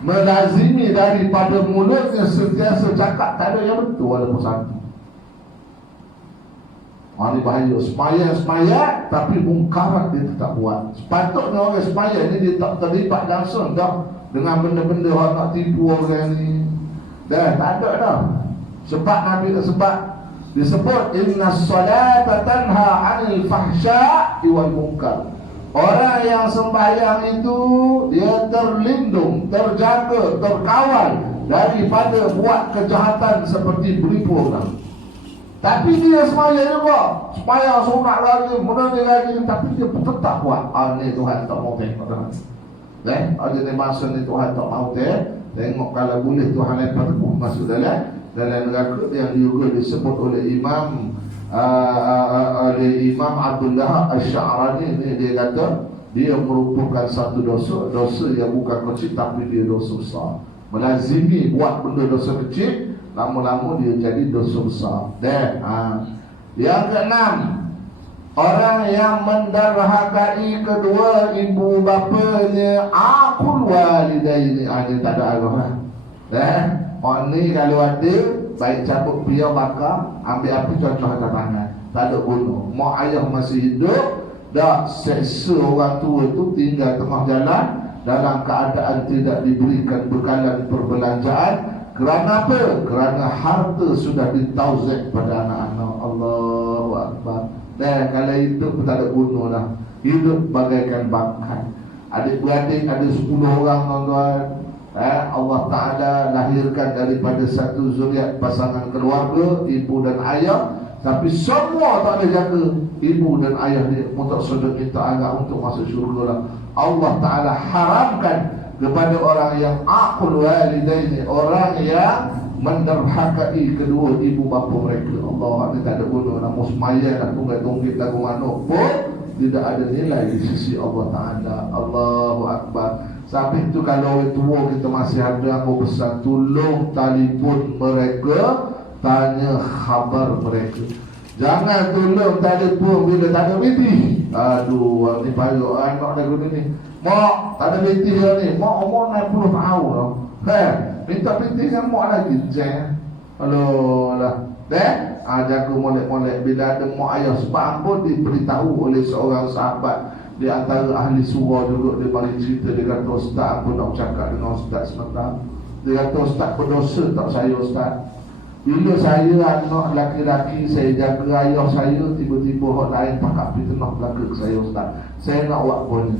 melazimi daripada mulutnya sentiasa cakap tak ada yang betul walaupun satu. Ini bahaya. Semaya tapi mungkarat dia tetap buat. Sepatutnya orang semaya ni dia tak terlibat langsung dah dengan benda-benda orang nak tipu orang ni. Tak ada dah. Sebab Nabi sebab disebut inna salata tanha 'anil fahsya'i wal munkar. Orang yang sembahyang itu dia terlindung, terjaga, terkawal daripada buat kejahatan seperti menipu orang. Tapi dia sembahyang juga, sembahyang sunat lagi, menani lagi, tapi dia tetap buat. Ni Tuhan tak mau tengok dah. Ada ni masa ni Tuhan tak mau tengok. Kalau boleh Tuhan lepas tu masuk dalam neraka yang juga disebut oleh Imam Abdullah Asy-Sya'rani ni. Dia kata dia merupakan satu dosa yang bukan kecil tapi dia dosa besar. Melazimi buat benda dosa kecil, lama-lama dia jadi dosa besar. Yang keenam, orang yang menderhakai kedua ibu bapanya, aqul walidaini. Dia tak ada arah. Orang ni kalau ada, baik cabut piau bakar, ambil api contoh atas tangan, tak ada bunuh. Mak ayah masih hidup, dah seksa orang tua itu tinggal tengah jalan dalam keadaan tidak diberikan bekalan perbelanjaan. Kerana apa? Kerana harta sudah ditauzek pada anak-anak. Allahu Akbar. Kalau hidup tak ada bunuh dah. Hidup bagaikan bakat. Adik-beradik ada 10 orang tuan-tuan. Allah Ta'ala lahirkan daripada satu zuriat pasangan keluarga, ibu dan ayah. Tapi semua tak ada jaga ibu dan ayah dia. Untuk saudara kita agak untuk masuk syurga lah. Allah Ta'ala haramkan kepada orang yang aqul walidaini, orang yang menderhakai kedua ibu bapa mereka. Allah, dia tak ada guna. Namun semaya nak tunggu-tunggu lagu manuk pun tidak ada nilai di sisi Allah Ta'ala. Allahu Akbar. Sampai itu kalau orang tua kita masih ada yang besar, tolong telefon mereka, tanya khabar mereka. Jangan tolong telefon bila tak ada meeting. Aduh, ni payah anak dah guna ni. Mak, tak ada meeting dia ni. Mak umur 60 tahun. Minta meeting kan mak lagi. Jangan. Aduh lah. Jaga molek-molek. Bila ada mak ayah sebab pun diberitahu oleh seorang sahabat, Di antara ahli surah duduk, dia bagi cerita. Dia kata, ustaz, aku nak cakap dengan ustaz sebentar. Dia kata, ustaz berdosa tak saya ustaz? Bila saya anak laki-laki, saya jaga ayah saya, tiba-tiba orang lain pakat fitnah belaka ke saya ustaz. Saya nak buat apa ni?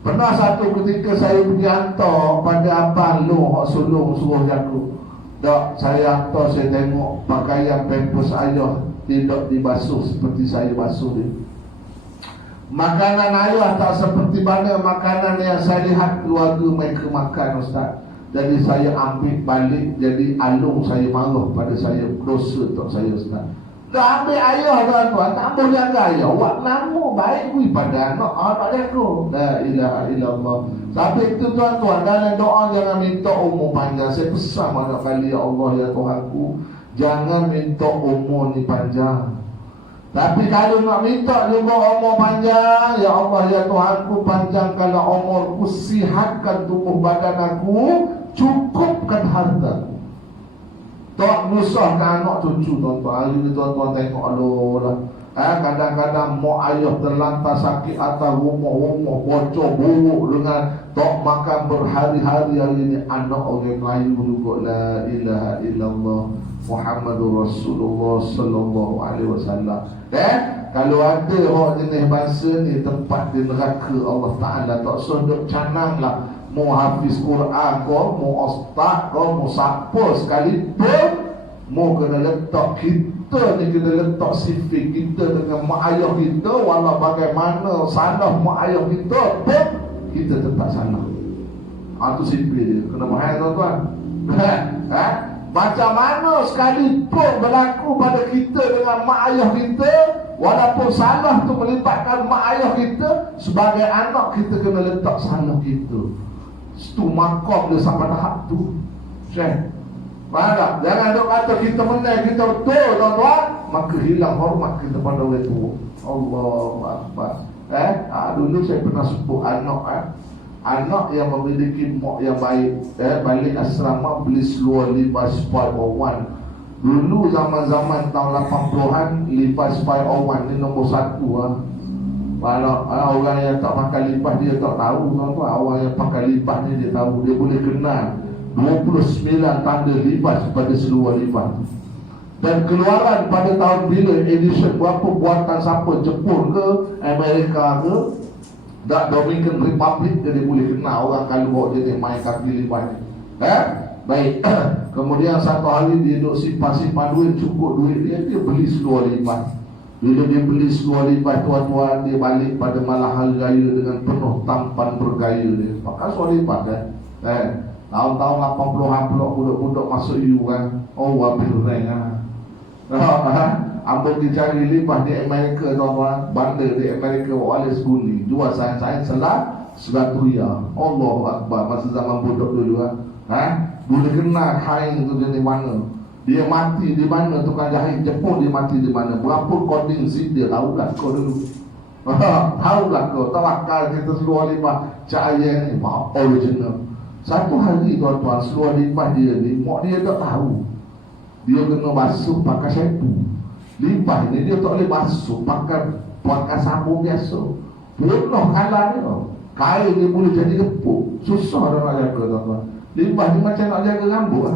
Pernah satu ketika saya pergi hantar pada abang long hak sulung suruh jaga. Tak, saya hantar, saya tengok pakaian pampers ayah tidak dibasuh seperti saya basuh dia. Makanan ayah tak seperti mana makanan yang saya lihat keluarga mereka makan ustaz. Jadi saya ambil balik, jadi alung saya marah pada saya, dosa tak saya ustaz. Dah ambil ayah tuan-tuan, tak boleh jaga ayah. Wak nama baik kui pada anak, tak jaga. La ilaha illallah. Sampai itu tuan-tuan, dalam doa jangan minta umur panjang. Saya pesan banyak kali, ya Allah ya Tuhanku, jangan minta umur ni panjang. Tapi kalau nak minta juga umur panjang, ya Allah ya Tuhanku, panjangkanlah umurku, sihatkan tubuh badan aku, cukupkan harta. Tak menyusahkan anak cucu tuan-tuan. Hari ni tuan-tuan tengok lah. Kadang-kadang mak ayah terlantar sakit atas rumah-rumah, bocor buruk dengan tak makan berhari-hari. Hari ni anak orang Melayu juga, la ilaha illallah Muhammadur Rasulullah sallallahu alaihi wasallam. Kalau ada orang jenis bangsa ni tempat di neraka Allah Ta'ala, tak sodok canang lah. Mau hafiz Quran kau, mau ustaz kau, mau siapa sekalipun, mau kena letak kita ni, kena letak sifat kita dengan mak ayah kita. Walau bagaimana salah mak ayah kita pun, kita tetap salah. Itu sifat dia. Kena faham tuan-tuan. Macam mana sekalipun berlaku pada kita dengan mak ayah kita, walaupun salah tu melibatkan mak ayah kita, sebagai anak kita kena letak salah kita. Itu makom dia sampai tahap tu. Syekh, faham tak? Jangan duk kata kita menang, kita betul tuan-tuan, maka hilang hormat kita pada orang tua. Allahu Akbar. Dulu saya pernah sebut anak yang memiliki mak yang baik, balik asrama beli seluar lipas 501. Dulu zaman-zaman tahun 80-an, lipas 501 ni nombor 1 Kalau orang yang tak pakai lipas dia tak tahu tuan-tuan. Orang yang pakai lipas ni dia tahu. Dia boleh kenal 29 tanda lipas pada seluar lipas. Dan keluaran pada tahun bila, edition berapa, buatan siapa, Jepun ke, Amerika ke, Dominican Republic ke, dia boleh kenal orang kalau bawa dia main kaki lipas ni. Baik. Kemudian satu hari dia duduk simpan-simpan duit, cukup duit dia beli seluar lipas. Bila dia beli seluar lipas tuan-tuan, dia balik pada malam hari raya dengan penuh tampan bergaya dia. Pakai seluar lipas tahun-tahun 80-an pula budak-budak masuk U kan. Oh, habis rank Ambil dia cari lipas di Amerika tuan-tuan. Bandar di Amerika, Wallace Guli, jual sains-sains selah $100. Allahu Akbar. Masa zaman budak dulu boleh kenal kain tu dari mana, dia mati di mana, tukang jahit Jepun dia mati di mana, berapa coding seat dia, tahulah kau dulu. Tahulah kau, tawakal kita seluar lipas cahaya ni, original. Satu hari tuan-tuan, seluar lipas dia ni, mak dia tak tahu, dia kena basuh pakai shampoo. Lipas ni dia tak boleh basuh pakai sabun biasa, penuh kalah dia. Kain dia boleh jadi gepuk, susah dah nak jaga tuan-tuan. Lipas ni macam nak jaga rambut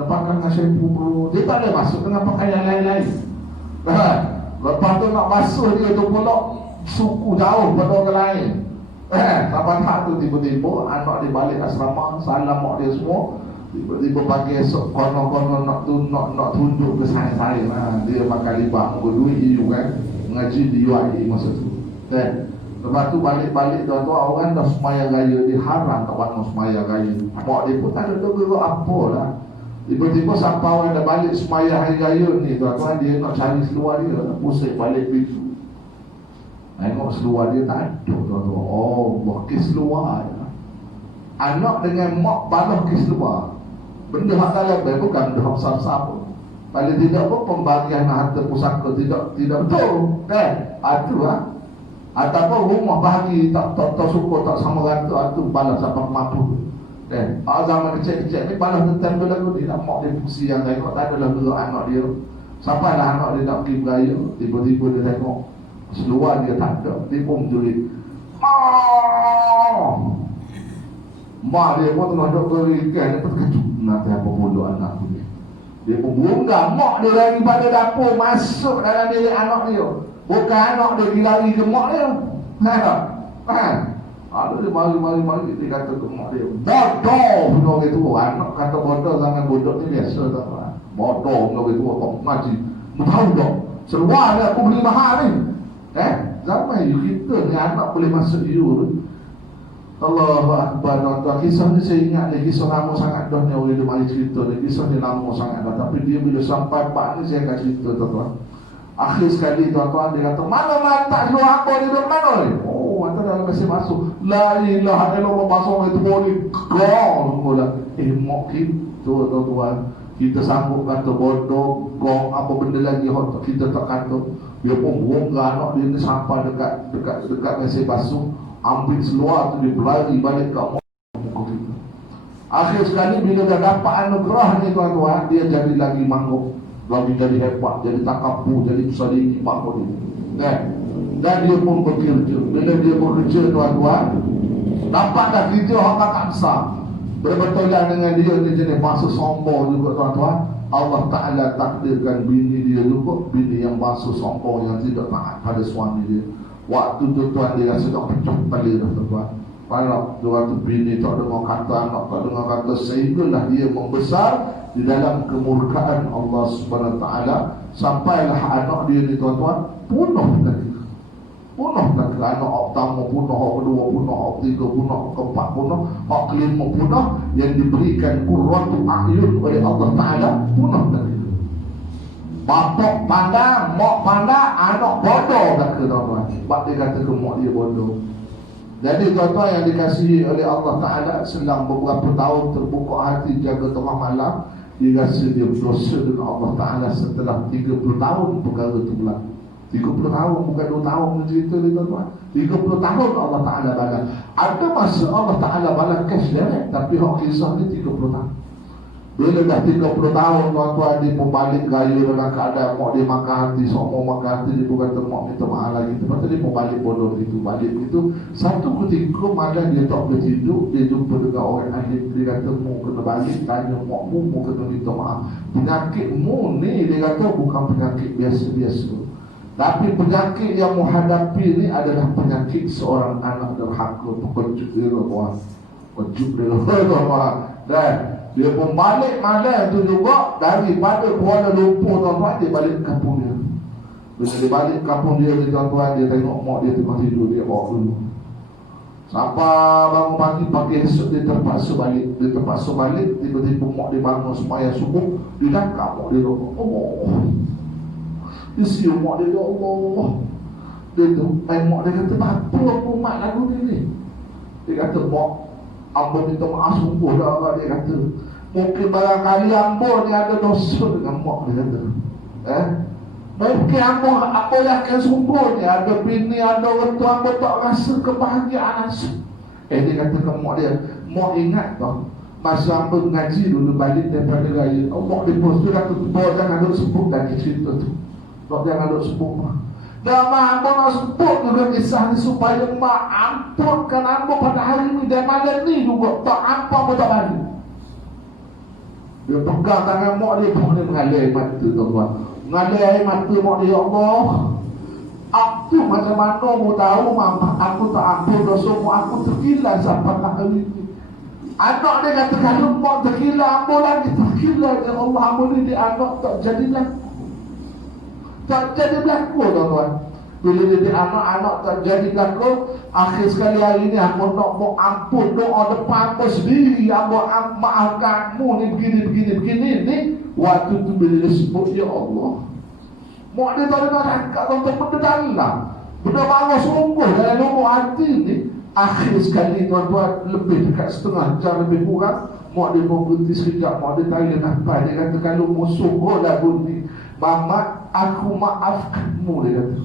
nak pakai dengan shampoo bro. Dia tak boleh masuk dengan pakaian lain-lain. Lepas tu nak basuh dia tu pula suku jauh pada orang lain. Sampai tak tu tiba-tiba anak dia balik asrama, salam mak dia semua. Tiba-tiba pagi esok konon-konon nak tunjuk ke saya. Dia pakai lipas, berduit EU kan, mengaji di UAE masa tu. Lepas tu balik-balik tuan-tuan, orang dah semaya raya, dia haram tak bangun semaya raya. Mak dia pun tak ada tahu apa lah. Tiba-tiba sampai orang dah balik semaya hari raya ni tuan-tuan, dia nak cari seluar dia, pusing balik pintu. Tengok seluar dia tak ada tuan-tuan. Oh, kes seluar anak dengan mak balah kes seluar. Benda hak dalam bukan benda hak besar-besar pun. Kalau tidak pun pembagian harta pusaka tidak betul kan? Itu ataupun rumah bahagi tak suka, tak sama rata, itu balas apa mampu. Zaman kecil-kecil ni balas tentang lagu dia, mak dia pusing yang tengok, tak adalah gerak anak dia. Sampailah anak dia nak pergi beraya, tiba-tiba dia tengok Seluar dia tak ada, dia pun menjerit. Mak dia pun tengah duduk berikan, dia pun terkejut. Nanti apa bodoh anak tu ni. Dia pun berunggah, mak dia daripada dapur masuk dalam diri anak dia. Bukan anak dia dilari ke mak dia. Ada dia mari dia kata ke mak dia, bodoh punya orang tua. Anak kata bodoh zaman bodoh ni biasa tak apa. Bodoh punya orang tua kau ngaji. Mu tahu tak? Seluar dia aku beli mahal ni. Zaman kita ni anak boleh masuk you. Allahu Akbar. Tuan-tuan, kisah ni saya ingat ni, kisah lama sangat dah ni orang dia mari cerita ni. Kisah ni lama sangat dah, tapi dia bila sampai part ni saya akan cerita tuan-tuan. Akhir sekali tuan-tuan dia kata, mana mata seluar aku ni dari mana ni? Oh, mata dah masih masuk. La ilaha illallah, masuk itu boleh gong semua dah. Mak kita tuan-tuan, kita sanggup kata bodoh, gong, apa benda lagi kita tak kata. Dia pun bongkar anak dia ni sampai dekat masih basuh. Ambil seluar tu dia berlari balik ke muka kita. Akhir sekali bila dah dapat anugerah ni tuan-tuan, dia jadi lagi mangkuk, lagi jadi hebat, jadi takabur, jadi besari mangkuk dia. Dan dia pun bekerja. Bila dia bekerja tuan-tuan, dapatlah kerja orang kakak besar. Berbetulan dengan dia jenis bangsa sombong juga tuan-tuan. Allah Ta'ala takdirkan bini dia juga bini yang bangsa sombong, yang tidak taat pada suami dia. Waktu tu tuan dia rasa tak pecah kepala dah tuan. Kalau dia waktu bini tak dengar kata anak, tak dengar kata, sehinggalah dia membesar di dalam kemurkaan Allah Subhanahu Taala, sampailah anak dia ni tuan-tuan punah lagi. Punah lagi anak pertama punah, kedua punah, ketiga punah, keempat punah, kelima punah, yang diberikan qurratu a'yun oleh Allah Taala punah lagi. Bapak pandang, mak pandang, anak bodoh kata tuan-tuan. Sebab dia kata ke mak dia bodoh. Jadi tuan-tuan yang dikasihi oleh Allah Ta'ala, selang beberapa tahun terbuka hati jaga tengah malam, dia rasa dia berdosa dengan Allah Ta'ala setelah 30 tahun perkara itu berlaku. 30 tahun, bukan 2 tahun cerita ni tuan-tuan. 30 tahun Allah Ta'ala balas. Ada masa Allah Ta'ala balas cash direct, tapi hak kisah ni 30 tahun. Bila dah 30 tahun tuan-tuan, dia pun balik gaya dalam keadaan mak dia makan hati, semua makan hati, dia pun kata mak minta maaf lagi. Lepas tu dia pun balik bodoh gitu, balik gitu. Satu ketika malam dia tak boleh tidur, dia jumpa dengan orang ahli. Dia kata mu kena balik, tanya mak mu kena minta maaf. Penyakit mu ni dia kata bukan penyakit biasa-biasa, tapi penyakit yang mu hadapi ni adalah penyakit seorang anak derhaka. Pengecut dia tuan-tuan, pengecut dia tuan-tuan. Dan dia pun balik malam tu juga daripada Kuala Lumpur tuan-tuan, dia balik kampung dia. Bila dia balik kampung dia tuan-tuan, dia tengok mak dia tengah tidur, dia bawa dulu. Sampai bangun pagi esok dia terpaksa balik. Dia terpaksa balik, tiba-tiba mak dia bangun sembahyang subuh, dia dakak mak dia duduk. Allah. Dia siul mak dia, ya Allah. Dia tu, mak dia kata, apa aku mak lagu ni? Dia kata, mak, Ambo minta maaf sungguh dah, dia kata. Mungkin barangkali Ambo ni ada dosa dengan mak, dia kata. Mungkin Ambo yakin sungguh ni ada bini, ada orang tua, Ambo tak rasa kebahagiaan langsung. Dia kata ke mak dia, mak ingat tak, masa Ambo ngaji dulu balik daripada raya, mak dia pun tu kata, bawa jangan duduk sebut lagi cerita tu. Bawa jangan duduk sebut mak. Dan mak Ambo nak sebut juga kisah ni supaya mak ampunkan Ambo pada hari ni dan malam ni juga. Tak ampun Ambo tak balik. Dia pegang tangan mak dia, mak dia mengalir air mata tuan-tuan. Mengalir air mata mak dia, ya Allah, aku macam mana mu tahu mama aku tak ampun dosa mu, aku tergila sampai hari ni. Anak dia kata kalau mak tergila, Ambo lagi tergila. Ya Allah, Ambo ni dia anak tak jadilah. Tak jadi berlaku tuan-tuan. Bila jadi anak-anak tak jadi berlaku, akhir sekali hari ni aku nak mau ampun doa depan aku sendiri, aku maafkan mu ni begini ni. Waktu tu bila dia sebut, ya Allah, mak dia tak ada cakap tuan-tuan, benda dalam, benda marah sungguh dalam lubuk hati ni. Akhir sekali tuan-tuan, lebih dekat setengah jam lebih kurang, mak dia pun berhenti sekejap. Mak dia tarik nafas, dia kata kalau musuh kau dah bunyi, Mama, aku maafkanmu, dia kata.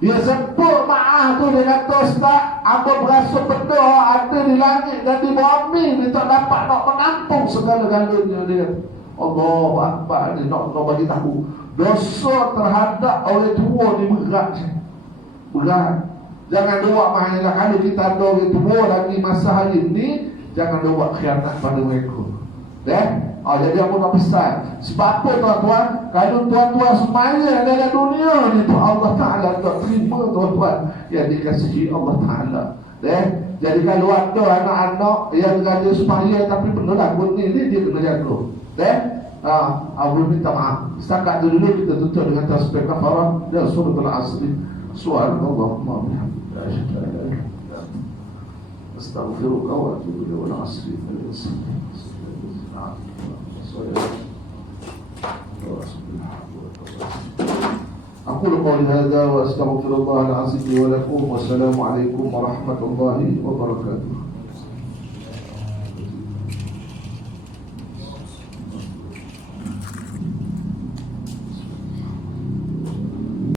Dia sebut maaf tu, dia kata, Ustaz, Ambo berasa benda ada di langit dan di bumi ni tak dapat nak menampung segala-galanya, dia kata. Allahu Akbar, dia nak bagi tahu dosa terhadap orang tua ni berat. berat. Jangan doa mahanya kalau kita doa itu lagi masa hari ini, jangan doa khianat pada mereka. Jadi aku nak pesan. Sebab apa tuan-tuan? Kalau tuan-tuan semaya dalam dunia ni tu Allah Ta'ala tak terima tuan-tuan yang dikasihi Allah Ta'ala. Jadi kalau ada anak-anak yang ada semaya tapi benar lagu ni dia kena jaga. Aku minta maaf. Setakat dulu kita tutup dengan tasbih kafarah dan suratul asri. Subhanallah astaghfiruka wa atubu ilaik wal asri. أقول قولي هذا وأستغفر الله العظيم لي ولكم والسلام عليكم ورحمة الله وبركاته.